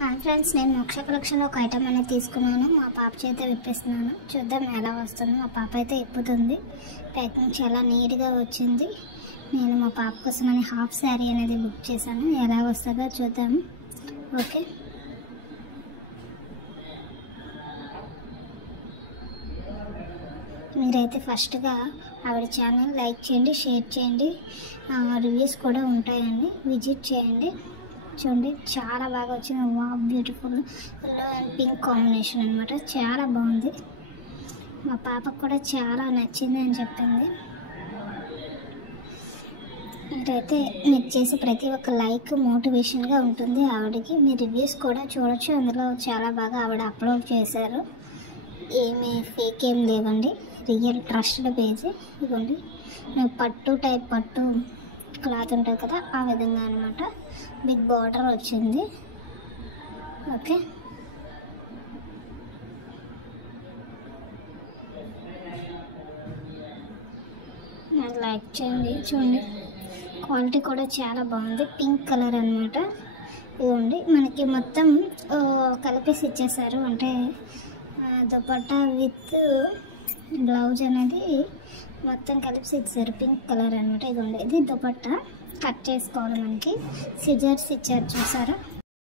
Friends, నేను మోక్ష కలెక్షన్లో ఒక ఐటమ్ అనేది తీసుకున్నాను. మా పాప చేత విప్పిస్తున్నాను. చూద్దాం ఎలా వస్తుందో. మా పాప అయితే ఇప్పుతుంది. ప్యాకింగ్ చాలా నీట్గా వచ్చింది. నేను మా పాప కోసం అని హాఫ్ శారీ అనేది బుక్ చేశాను. ఎలా వస్తుందో చూద్దాం. ఓకే, మీరైతే ఫస్ట్గా ఆవిడ ఛానల్ లైక్ చేయండి, షేర్ చేయండి. రివ్యూస్ కూడా ఉంటాయండి, విజిట్ చేయండి. చూడండి, చాలా బాగా వచ్చింది. Wow, beautiful yellow and pink combination అనమాట. చాలా బాగుంది. మా పాపకు కూడా చాలా నచ్చింది అని చెప్పింది. మీరైతే మీరు చేసే ప్రతి ఒక్క లైక్ మోటివేషన్గా ఉంటుంది ఆవిడకి. మీ రివ్యూస్ కూడా చూడొచ్చు. అందులో చాలా బాగా ఆవిడ అప్లోడ్ చేశారు. ఏమీ ఫేక్ ఏం లేవండి, రియల్ ట్రస్టెడ్ పేజ్. ఇదిగోండి, పట్టు టైప్ పట్టు క్లాత్ ఉంటుంది కదా, ఆ విధంగా అనమాట. బిగ్ బార్డర్ వచ్చింది. ఓకే, లైక్ చేయండి. చూడండి, క్వాలిటీ కూడా చాలా బాగుంది. పింక్ కలర్ అనమాట. ఇదిగోండి, మనకి మొత్తం కలిపేసి ఇచ్చేసారు. అంటే దుపట్టా విత్ బ్లౌజ్ అనేది మొత్తం కలిపి ఇచ్చారు. పింక్ కలర్ అనమాట. ఇదిగోండి, ఇది దుపట్టా. కట్ చేసుకోవాలి. మనకి సిజర్స్ ఇచ్చారు, చూసారా.